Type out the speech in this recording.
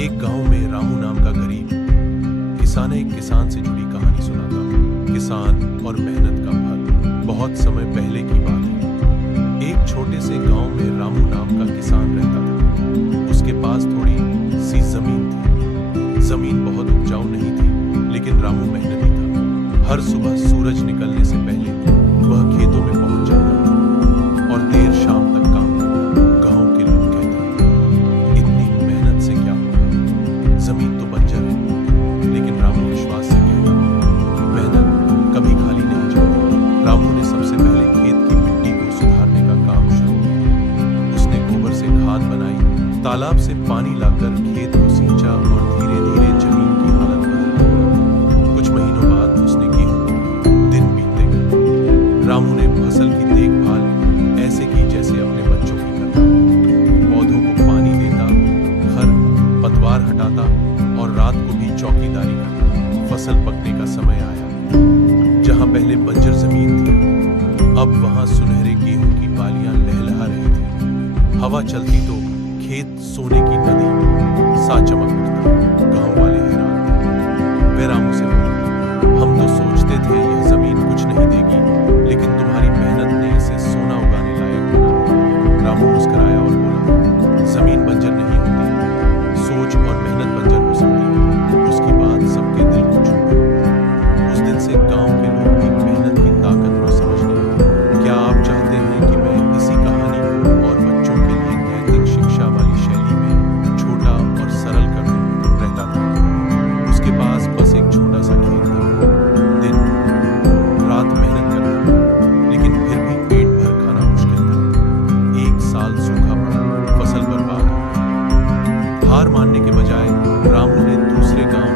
एक गांव में रामू नाम का गरीब किसान एक किसान से जुड़ी कहानी सुनाता। किसान और मेहनत का फल। बहुत समय पहले की बात है। एक छोटे से गांव में रामू नाम का किसान रहता था। उसके पास थोड़ी सी जमीन थी। जमीन बहुत उपजाऊ नहीं थी, लेकिन रामू मेहनती था। हर सुबह सूरज निकलने से पहले वह खेतों में पहुंच जाता और देर शाम तक काम करता। गांव के लोग कहते, इतनी मेहनत से क्या होगा, जमीन तो बंजर है। लेकिन रामू विश्वास से कहता, मेहनत कभी खाली नहीं जाती। रामू ने सबसे पहले खेत की मिट्टी को सुधारने का काम शुरू किया। उसने गोबर से खाद बनाई, तालाब से पानी लाकर खेत को सींचा और धीरे धीरे जमीन की हालत बदली। कुछ महीनों बाद उसने गेहूं बोई। दिन बीतते गए। रामू ने फसल की देखभाल ऐसे की जैसे अपने बच्चों की करता। पौधों को पानी देता, खर पतवार हटाता और रात को भी चौकीदारी करता। फसल पकने का समय आया। जहां पहले बंजर जमीन थी, अब वहां सुनहरे गेहूं की बालियां लहलहा रही थी। हवा चलती तो खेत सोने की नदी सा चमक उठता। गांव वाले हैरान थे। वे रामू से बोले, हम तो सोचते थे यह जमीन कुछ नहीं देगी, लेकिन तुम्हारी मेहनत ने इसे सोना उगाने लायक बना। रामू मुस्कुराया और बोला, जमीन बंजर नहीं होती, सोच और मेहनत बंजर हो सकती है। उसकी बात सबके दिल को छू गई। उस दिन से गांव के लोग भी मेहनत की ताकत को समझने लगे। क्या आप चाहते हैं कि मैं इसी कहानी को और बच्चों के लिए नैतिक शिक्षा वाली शैली में छोटा और सरल कर दूं? रहता था। उसके पास बस एक छोटा सा खेत था। दिन रात मेहनत करता, लेकिन फिर भी पेट भर खाना मुश्किल था। एक साल सूखा पड़ा, फसल बर्बाद हो गई। हार मानने के बजाय रामू ने दूसरे गांव